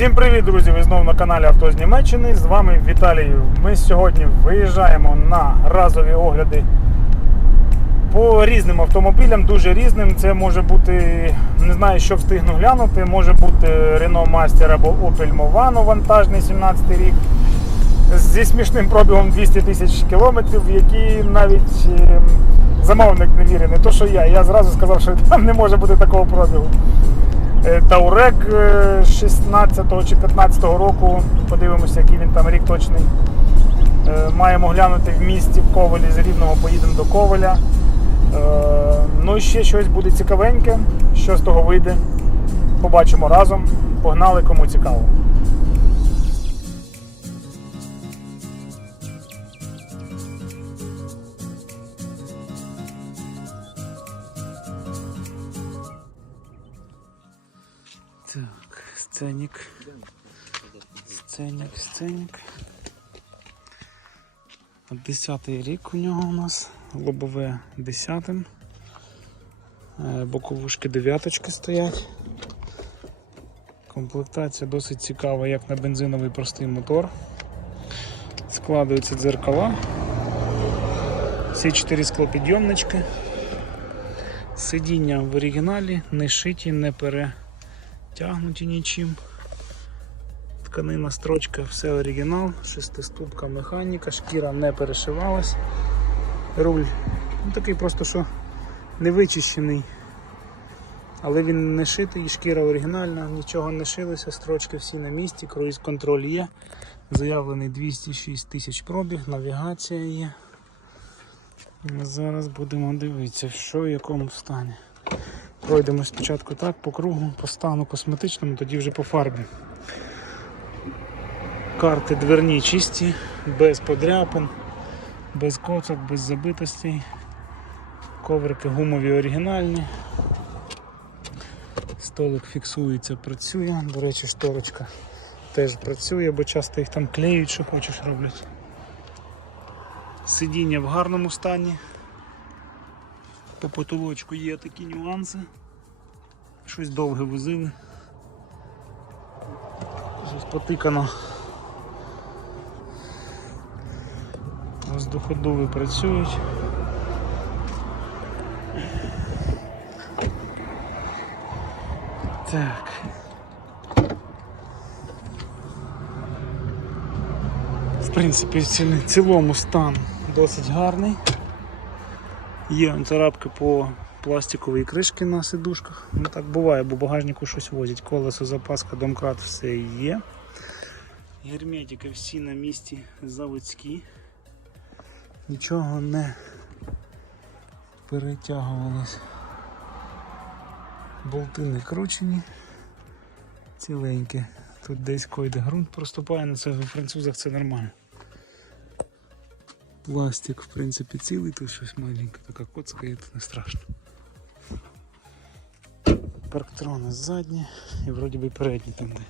Всім привіт, друзі! Ви знову на каналі Авто з Німеччини. З вами Віталій. Ми сьогодні виїжджаємо на разові огляди по різним автомобілям, дуже різним. Це може бути, не знаю, що встигну глянути, може бути Renault Master або Opel Movano вантажний 17 рік. Зі смішним пробігом 200 тисяч кілометрів, які навіть е, замовник не вірить, не то що я. Я зразу сказав, що там не може бути такого пробігу. Е, Таурек е, 16 чи 15 року. Подивимося, який він там рік точний. Е, Маємо глянути в місті в Ковалі, з Рівного поїдемо до Ковеля. Е, Ну і ще щось буде цікавеньке. Що з того вийде, побачимо разом. Погнали, кому цікаво. Так, сценік. Сценік, сценік. Десятий рік у нього у нас. Лобове десятим. Е, Боковушки дев'яточки стоять. Комплектація досить цікава, як на бензиновий простий мотор. Складаються дзеркала. Всі чотири склопідйомнички. Сидіння в оригіналі, не шиті, не перетягнуті нічим. Тканина, строчка, все оригінал, шестиступка механіка, шкіра не перешивалась. Руль ну, такий просто, що не вичищений, але він не шитий, шкіра оригінальна, нічого не шилося, строчки всі на місці, круїз контроль є. Заявлений 206 тисяч пробіг, навігація є. Зараз будемо дивитися, що в якому стані. Пройдемо спочатку так, по кругу, по стану косметичному, тоді вже по фарбі. Карти дверні чисті, без подряпин, без коцок, без забитостей. Коврики гумові оригінальні. Столик фіксується, працює. До речі, шторочка теж працює, бо часто їх там клеють, що хочеш роблять. Сидіння в гарному стані. По потолочку є такі нюанси. Щось довге возили. Щось потикано. Воздуходови працюють. Так. В принципі, в цілому стан досить гарний. Є антарабки по пластиковій кришки на сидушках. Ну так буває, бо багажнику щось возять. Колесо, запаска, домкрат, все є. Герметики всі на місці заводські. Нічого не перетягувалось. Болти не кручені. Ціленькі. Тут десь койде ґрунт проступає, але це у французах це нормально. Пластик в принципі цілий, тут щось маленьке, така коцка і це не страшно. Парктрони задні і вроді би передні там де.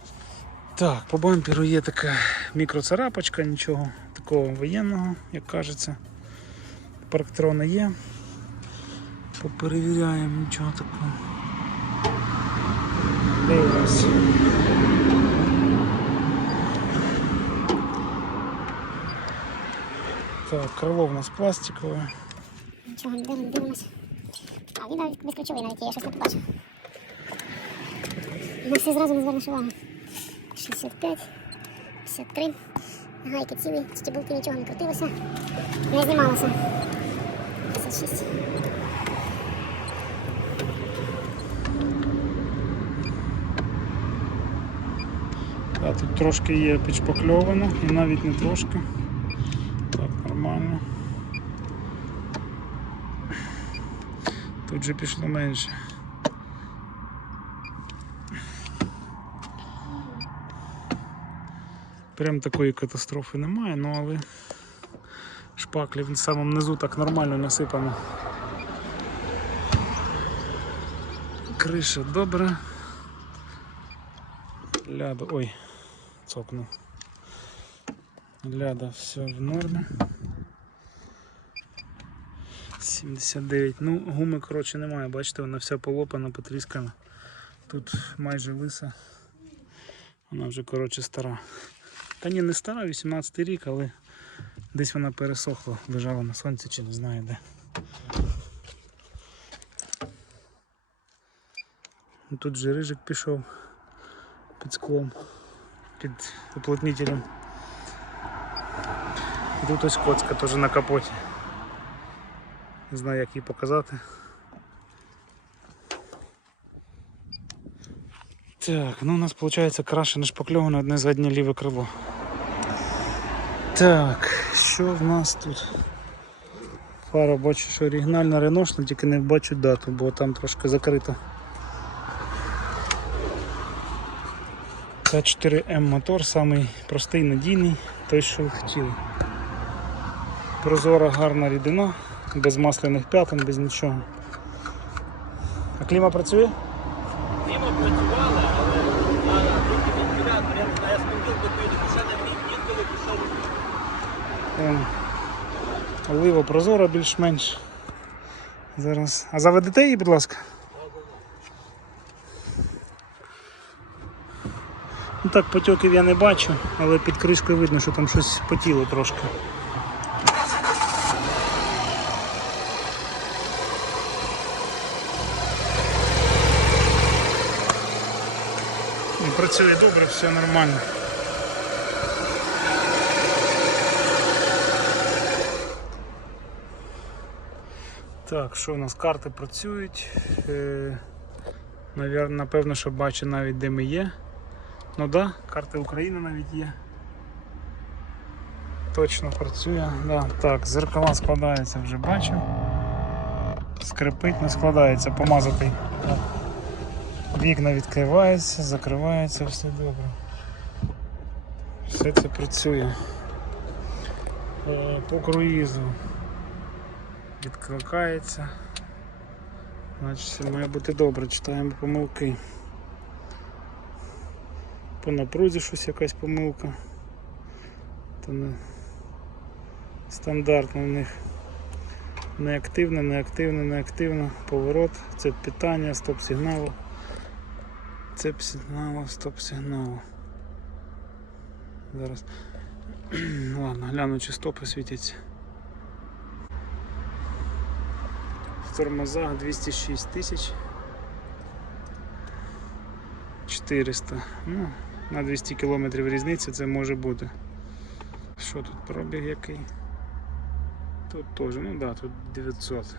Так, по бамперу є така мікроцарапочка, нічого такого воєнного, як кажеться. Парктрони є. Поперевіряємо нічого такого. Дивимось. Так, крило в нас пластикове. Нічого не дивимо, дивимося. А він навіть безключовий навіть є, я щось не побачив. На все зразу не звернеш увагу. 65, 53. Гайки цілі, стібулки нічого не крутилося, не знімалося. 56. А тут трошки є підшпакльовано і навіть не трошки. Так, нормально. Тут же пішло менше. Прям такої катастрофи немає, ну але шпаклі в самому низу так нормально насипано. Криша добра. Ляда, ой, цокнув. Ляда все в нормі. 79. Ну, гуми, коротше, немає, бачите, вона вся полопана, потріскана. Тут майже лиса. Вона вже коротше стара. Та ні, не стара, 18 рік, але десь вона пересохла, лежала на сонці чи не знаю де. Ну, Тут же рижик пішов під склом, під уплотнителем. Тут ось коцка теж на капоті. Не знаю як її показати. Так, ну у нас виходить крашене шпакльоване одне заднє ліве крило. Так, що в нас тут? Фара бачу, що оригінальна реношна, тільки не бачу дату, бо там трошки закрито. К4М мотор, самий простий, надійний, той, що хотіли. Прозора гарна рідина, без масляних п'ятон, без нічого. А кліма працює? Зима працювала, але а, трохи відкидав, прямо на я з понеділка поїду, бо ще на дві інколи пішов. Ем, Олива прозора більш-менш. Зараз. А заведете її, будь ласка? Ну так, потьоків я не бачу, але під кришкою видно, що там щось потіло трошки. Ну, Працює добре, все нормально. Так, що у нас карти працюють? Е, напевно, що бачу навіть де ми є. Ну так, да, карти України навіть є. Точно працює. Да. Так, зеркала складаються, вже бачу. Скрипить, не складається, помазатий. Вікна відкриваються, закриваються, все добре. Все це працює. Е, По круїзу відкликається. Значить, все має бути добре, читаємо помилки. По напрузі щось якась помилка. То не стандартно в них неактивно, неактивно, неактивно. Поворот, це питання, стоп сигналу. Цеп сигналу, стоп сигналу. Зараз. Ладно, гляну, чи стопи світяться. Тормозах 206 тисяч 400. Ну, на 200 кілометрів різниця це може бути. Що тут пробіг який? Тут теж, ну да, тут 900.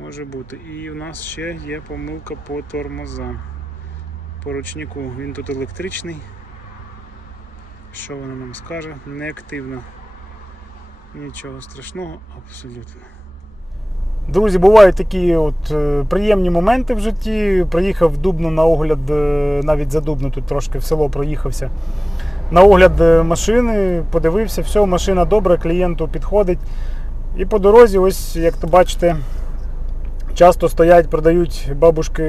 Може бути. І у нас ще є помилка по тормозам. По ручнику він тут електричний. Що вона нам скаже? Неактивно. Нічого страшного, абсолютно. Друзі, бувають такі от е, приємні моменти в житті. Приїхав в Дубно на огляд, е, навіть за Дубно тут трошки в село проїхався. На огляд е, машини, подивився, все, машина добра, клієнту підходить. І по дорозі, ось як то бачите, часто стоять, продають бабушки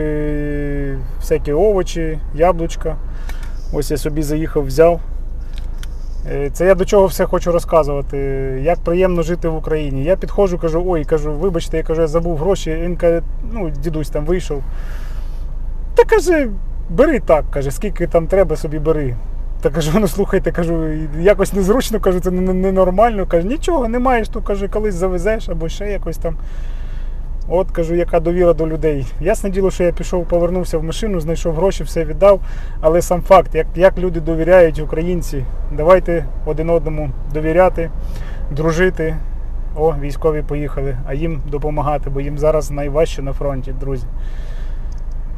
всякі овочі, яблучка. Ось я собі заїхав, взяв. Е, Це я до чого все хочу розказувати. Як приємно жити в Україні. Я підходжу, кажу, ой, кажу, вибачте, я кажу, я забув гроші. Він каже, ну, дідусь там вийшов. Та каже, бери так, каже, скільки там треба, собі бери. Та кажу, ну слухайте, кажу, якось незручно, кажу, це ненормально. Каже, нічого, не маєш, то каже, колись завезеш або ще якось там. От кажу, яка довіра до людей. Ясне діло, що я пішов, повернувся в машину, знайшов гроші, все віддав. Але сам факт, як, як люди довіряють українці, давайте один одному довіряти, дружити. О, військові поїхали, а їм допомагати, бо їм зараз найважче на фронті, друзі.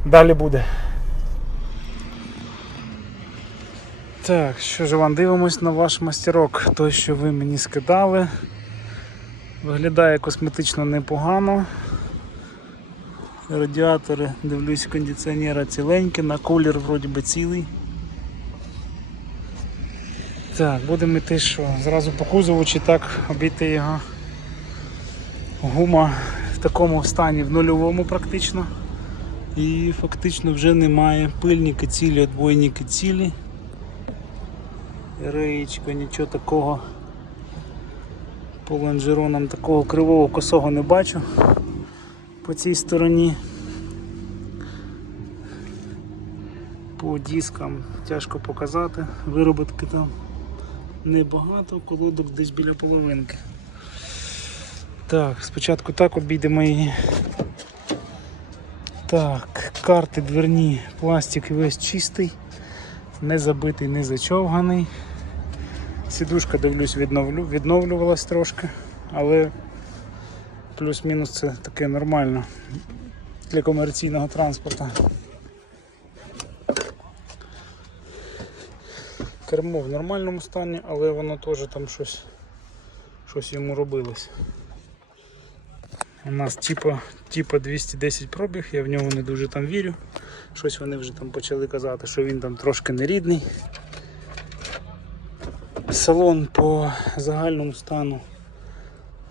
Далі буде. Так, що ж, Іван, дивимось на ваш мастерок. Той, що ви мені скидали. Виглядає косметично непогано. Радіатори, дивлюсь, кондиціонера ціленькі, на колір вроді би цілий. Так, будемо йти що? Зразу по кузову чи так обійти його. Гума в такому стані в нульовому практично. І фактично вже немає пильники цілі, отбойники цілі. Реєчка, нічого такого по лонжеронам такого кривого косого не бачу по цій стороні. По дискам тяжко показати, вироботки там небагато, колодок десь біля половинки. Так, спочатку так обійдемо її. Так, карти дверні, пластик весь чистий, не забитий, не зачовганий. Сідушка, дивлюсь, відновлю, відновлювалась трошки, але плюс-мінус це таке нормально для комерційного транспорту. Кермо в нормальному стані, але воно теж там щось, щось йому робилось. У нас типа, типа 210 пробіг, я в нього не дуже там вірю. Щось вони вже там почали казати, що він там трошки нерідний. Салон по загальному стану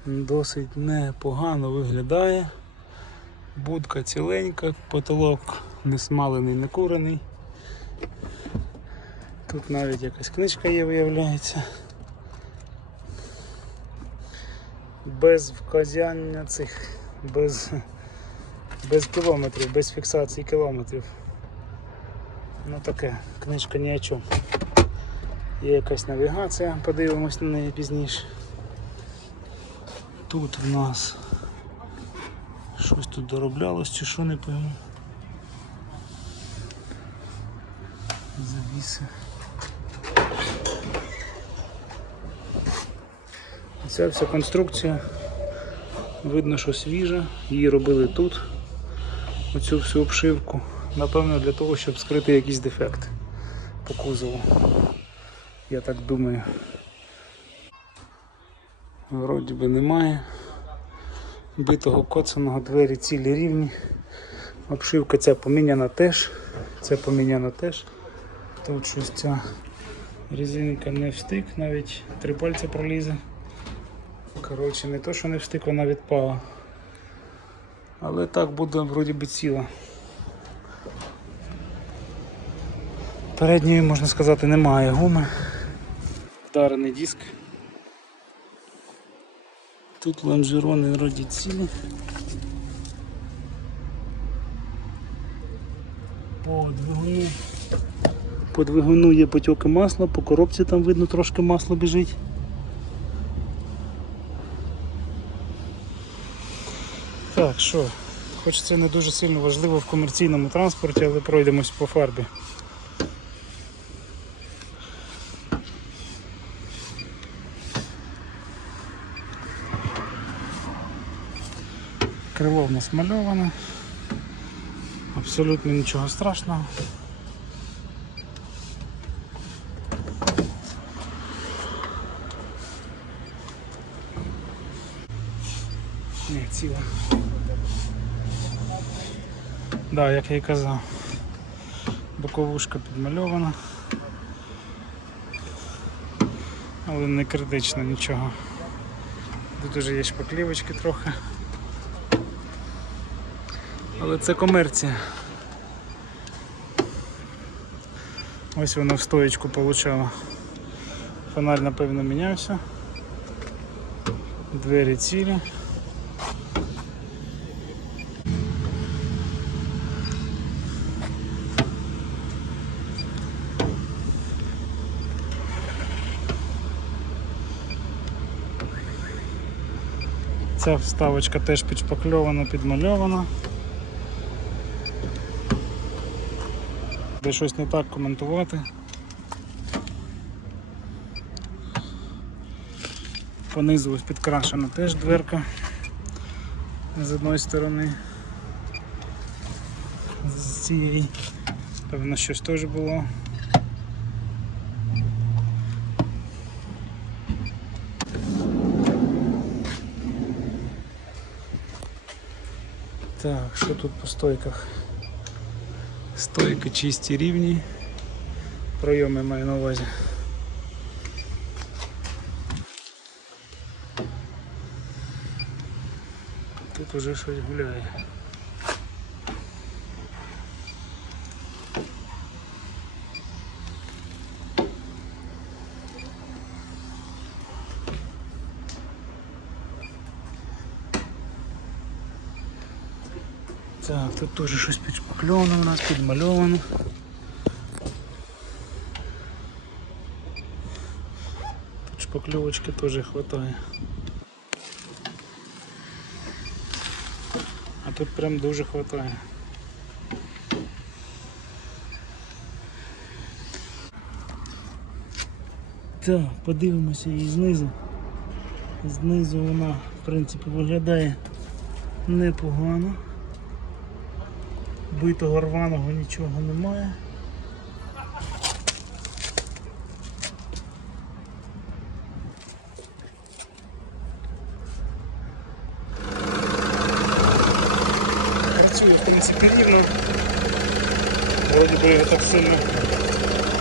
досить непогано виглядає. Будка ціленька, потолок не смалений, не курений. Тут навіть якась книжка є, виявляється. Без вказяння цих, без, без кілометрів, без фіксації кілометрів. Ну таке, книжка ні о чому. Є якась навігація, подивимось на неї пізніше. Тут в нас щось тут дороблялось чи що не пойму. Завіси. Ця вся конструкція, видно, що свіжа, її робили тут, оцю всю обшивку. Напевно, для того, щоб скрити якийсь дефект по кузову. Я так думаю. Вроді би немає. Битого коцаного двері цілі рівні. Обшивка ця поміняна теж. Ця поміняна теж. Тут щось ця резинка не встик, навіть три пальця пролізе. Коротше, не то, що не встик, вона відпала. Але так буде вроді би ціла. Передньої, можна сказати, немає гуми. Вдарений диск. Тут лонжерони вроді цілі. По двигуну. По двигуну є потьоки масла, по коробці там видно трошки масло біжить. Так, що, хоч це не дуже сильно важливо в комерційному транспорті, але пройдемось по фарбі. Крило в нас мальоване. Абсолютно нічого страшного. Ні, ціла. Да, як я і казав. Боковушка підмальована. Але не критично нічого. Тут уже є шпаклівочки трохи. Але це комерція. Ось воно в стоєчку получало. Фонарь напевно мінявся. Двері цілі. Ця вставочка теж підшпакльована, підмальована. Де щось не так коментувати. Понизу ось підкрашена теж дверка з одної сторони. З цієї. Певно щось теж було. Так, що тут по стойках? Стойки чисті рівні. Пройоми маю на увазі. Тут уже щось гуляє. Тут теж щось підшпакльовано у нас, підмальовано. Тут шпакльовочки теж вистачає. А тут прям дуже вистачає. Так, подивимося її знизу. Знизу вона в принципі виглядає непогано. Битого рваного нічого немає. Працює, в принципі, рівно. Вроді би так сильно.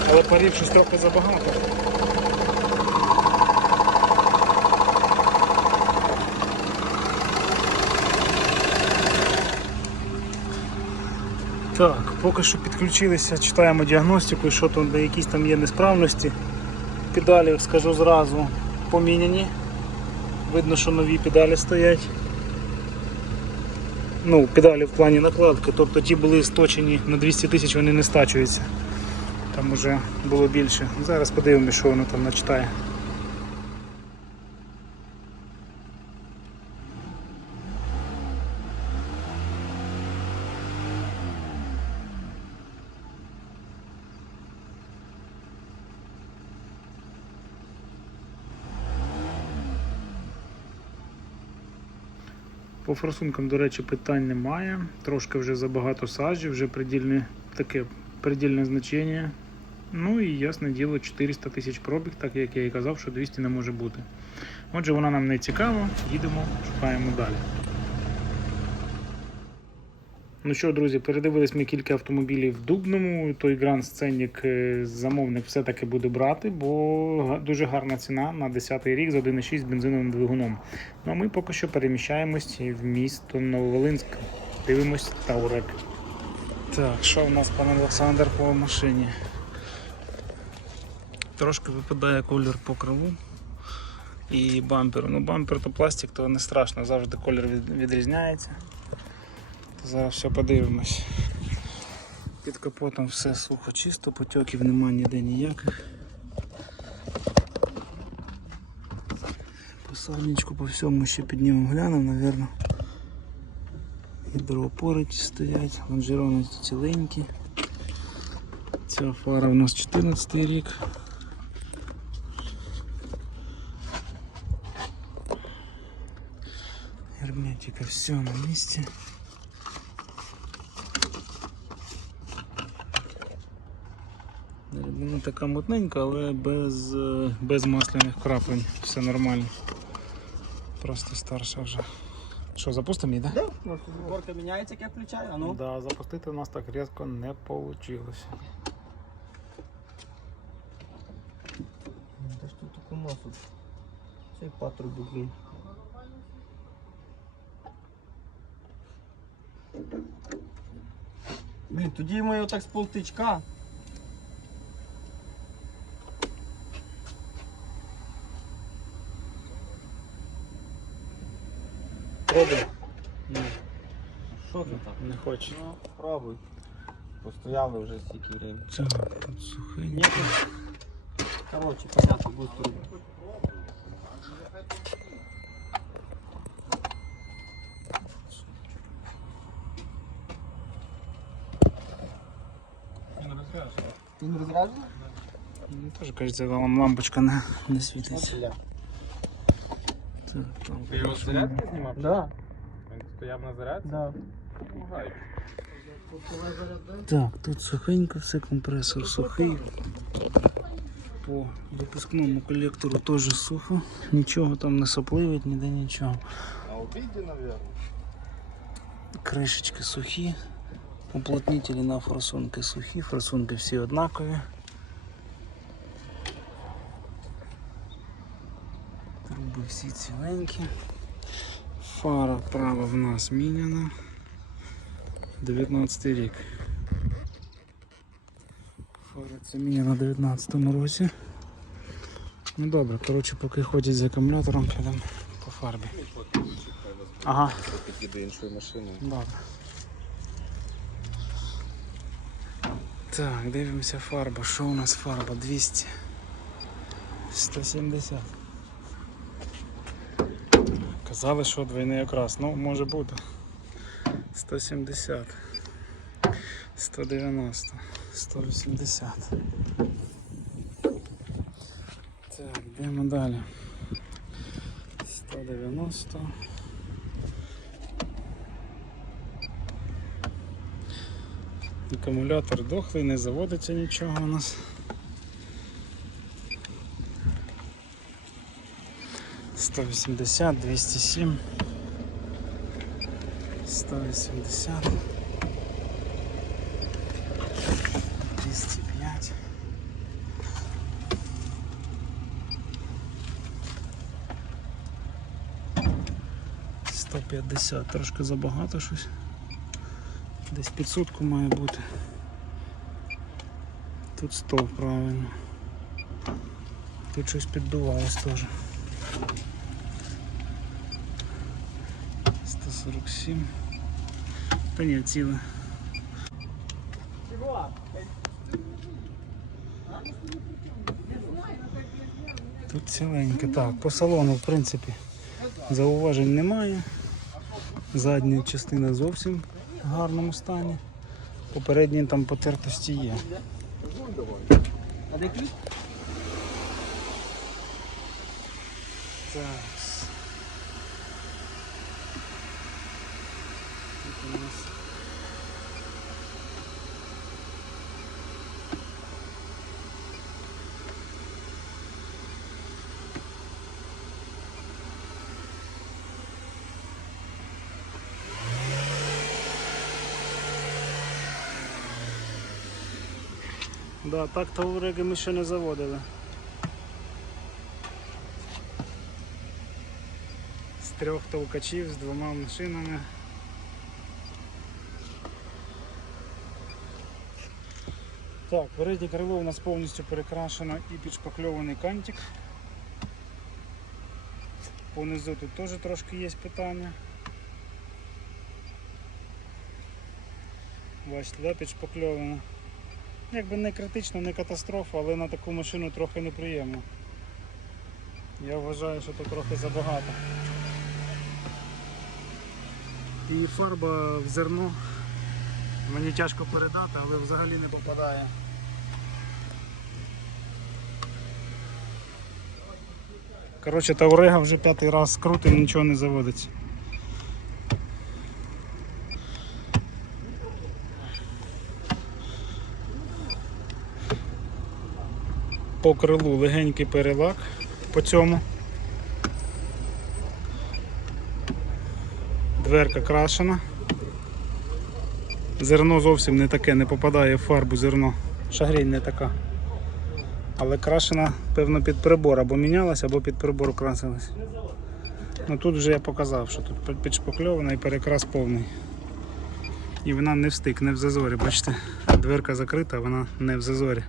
Але парів щось трохи забагато. Так, поки що підключилися, читаємо діагностику, що там, де якісь там є несправності. Педалі, скажу зразу, поміняні. Видно, що нові педалі стоять. Ну, педалі в плані накладки, тобто ті були сточені на 200 тисяч, вони не стачуються. Там вже було більше. Зараз подивимося, що воно там начитає. По форсункам, до речі, питань немає. Трошки вже забагато сажі, вже придільне, таке придільне значення. Ну і ясне діло 400 тисяч пробіг, так як я і казав, що 200 не може бути. Отже, вона нам не цікава, їдемо, шукаємо далі. Ну що, друзі, передивились ми кілька автомобілів в Дубному. Той Grand Scenic е, замовник все-таки буде брати, бо дуже гарна ціна на 10-й рік з 1,6 бензиновим двигуном. Ну а ми поки що переміщаємось в місто Нововолинськ. Дивимось Таурек. Так, що в нас пан Олександр по машині? Трошки випадає колір покриву і бамперу. Ну бампер то пластик, то не страшно, завжди колір відрізняється. Зараз все подивимось. Під капотом все сухо чисто, потьоків немає ніде ніяких. По сальничку по всьому ще піднімемо глянемо, напевно. Гідроопори стоять, лонжерони ціленькі. Ця фара у нас 14 рік. Герметика все на місці. Вона така мутненька, але без, без масляних краплень. Все нормально. Просто старша вже. Що, запустимо її, так? Да? Горка міняється, як я включаю, а ну. Да, запустити у нас так різко не вийшло. Та ж тут таку носу. Цей патрубок, блін. Блін, тоді ми його так з полтичка. Не хоче. Ну, пробуй. Постояли вже стільки время. Так, тут сухенько. Ні, тут... Короче, понятно, быстро. Ти не розряджений? Мені теж кажеться, вам лампочка не, не світиться. Так, там Ти його з зарядки знімав? Да. Він стояв на зарядці? Да. Так, тут сухенько, все, компресор сухий. По випускному колектору теж сухо. Нічого там не сопливить, ніде нічого. На обіді, мабуть. Кришечки сухі. Уплотнителі на форсунки сухі, форсунки всі однакові. Труби всі ціленькі. Фара права в нас міняна. 19 рік. Це міняна в 19 році. Ну добре, коротше, поки ходять з акумулятором, підемо по фарбі. Ага. До іншої машини. Добре. Так, дивимося фарба. Що у нас фарба? 200. 170. Казали, що двойний окрас. Ну, може бути. 170. 190. 180. Так, йдемо далі. 190. Акумулятор дохлий, не заводиться нічого у нас. 180, 207, 180, 205. Сто п'ятдесят, трошки забагато щось. Десь під сутку має бути. Тут 100 правильно. Тут щось підбивалось теж. 147. Та ні, ціле. Тут ціленьке. Так, по салону, в принципі, зауважень немає. Задня частина зовсім в гарному стані. Попередні там потертості є. Так. Тут у нас Да, так таурики ми ще не заводили. З трьох толкачів з двома машинами. Так, переднє крило у нас повністю перекрашено і підшпакльований кантик. Понизу тут теж трошки є питання. Бачите, да, підшпакльовано. Якби не критично, не катастрофа, але на таку машину трохи неприємно. Я вважаю, що тут трохи забагато. І фарба в зерно мені тяжко передати, але взагалі не попадає. Коротше, Таурега вже п'ятий раз крутим, нічого не заводиться. По крилу легенький перелак по цьому. Дверка крашена. Зерно зовсім не таке, не попадає в фарбу зерно. Шагрінь не така. Але крашена, певно, під прибор або мінялась, або під прибор красилась. Ну тут вже я показав, що тут підшпакльована і перекрас повний. І вона не встик, не в зазорі, бачите, дверка закрита, вона не в зазорі.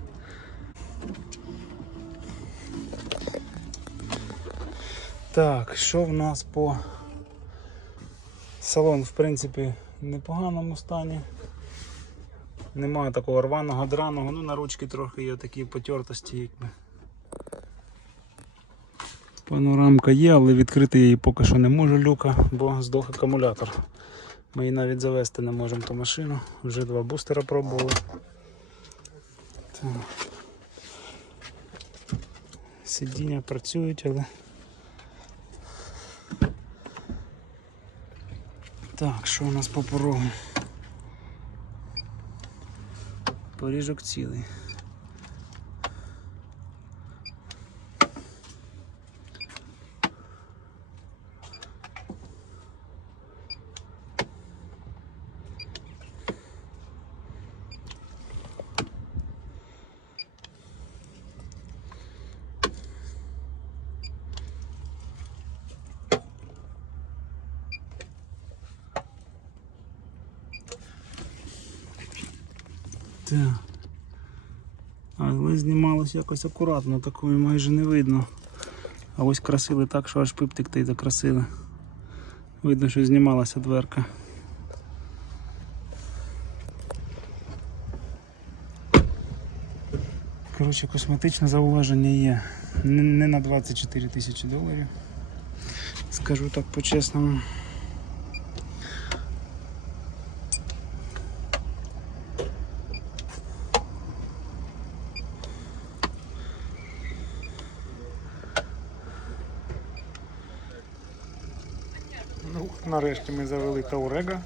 Так, що в нас по салон, в принципі, в непоганому стані. Немає такого рваного, драного, ну на ручки трохи є такі потертості, якби. Панорамка є, але відкрити її поки що не можу люка, бо здох акумулятор. Ми її навіть завести не можемо ту машину. Вже два бустера пробували. Так. Сидіння працюють, але. Так, що у нас по порогу? Поріжок цілий. Так. Але знімалось якось акуратно, такої майже не видно. А ось красили так, що аж пиптик та й закрасили. Видно, що знімалася дверка. Коротше, косметичне зауваження є. Не на 24 тисячі доларів. Скажу так по-чесному. Ну, нарешті ми завели Таурега.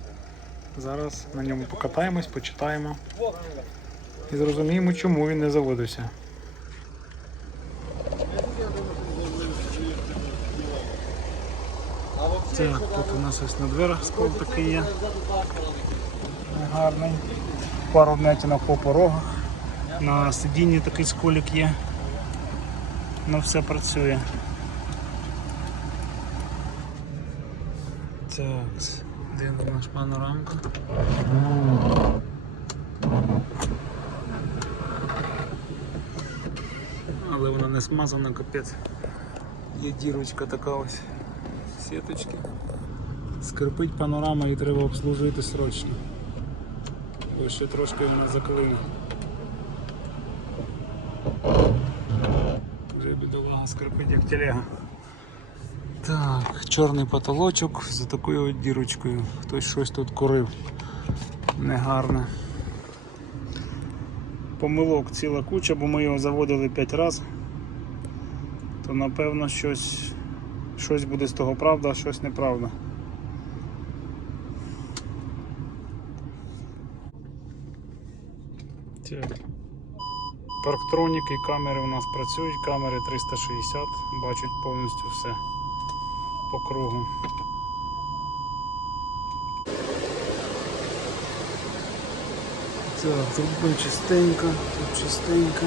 Зараз на ньому покатаємось, почитаємо і зрозуміємо, чому він не заводився. Так, тут у нас ось на дверях скол такий є. Гарний. Пару вмятинок по порогах. На сидінні такий сколік є. Ну все працює. Так, де у нас панорамка? Але вона не смазана, капець. Є дірочка така ось сіточки. Скрипить панорама і треба обслужити срочно. Бо ще трошки вона заклине. Вже бідолага скрипить як телега. Чорний потолочок з такою дірочкою. Хтось щось тут курив. Негарне. Помилок ціла куча, бо ми його заводили 5 разів. То напевно щось, щось буде з того правда, а щось неправда. Парктроніки камери у нас працюють, камери 360, бачать повністю все по кругу. Так, труба чистенька, тут чистенько.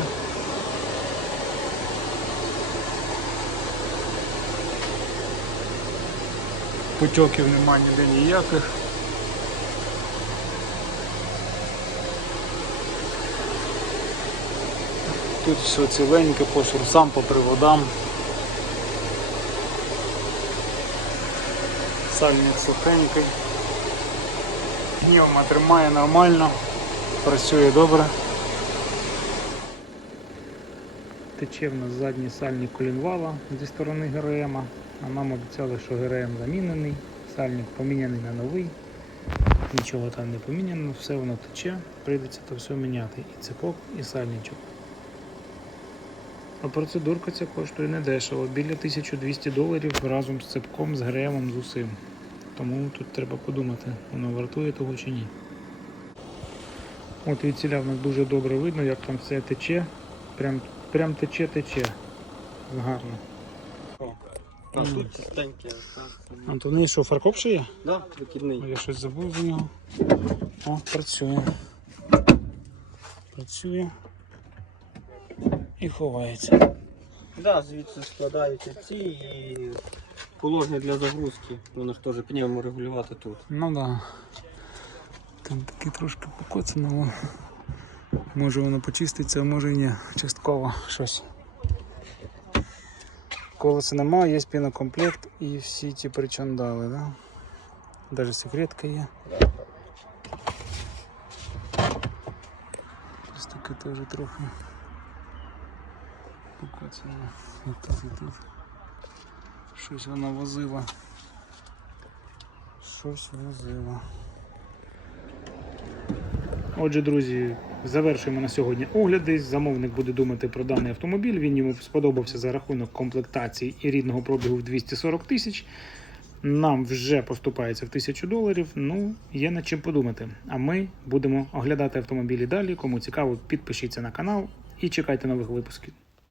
Потьоків нема ніде ніяких. Тут все ціленьке по шурсам, по приводам. Сальник сухенький. Пневма тримає нормально, працює добре. Тече в нас задній сальник колінвала зі сторони ГРМ. А нам обіцяли, що ГРМ замінений, сальник поміняний на новий. Нічого там не поміняно, все воно тече, прийдеться то все міняти. І цепок, і сальничок. А процедурка ця коштує недешево, біля 1200 доларів разом з цепком, з ГРМом, з усім. Тому тут треба подумати, воно вартує того чи ні. От від ціля в нас дуже добре видно, як там все тече. Прям, прям тече, тече. Гарно. А тут чистеньке. Антони, що, фаркоп ще є? Да, викидний. Я щось забув за нього. О, працює. Працює. І ховається. Да, звідси складаються ці і положення для загрузки. Воно ж теж пневмо регулювати тут. Ну да. Там таке трошки покоцано. але Може воно почиститься, а може і ні. Частково щось. Колеса немає, є пінокомплект і всі ті причандали, да? Даже секретка є. Ось таке теж трохи покоцано. І тут, і тут. Щось вона возила. Щось возила. Отже, друзі, завершуємо на сьогодні огляди. Замовник буде думати про даний автомобіль. Він йому сподобався за рахунок комплектації і рідного пробігу в 240 тисяч. Нам вже поступається в 1000 доларів. Ну, є над чим подумати. А ми будемо оглядати автомобілі далі. Кому цікаво, підпишіться на канал і чекайте нових випусків.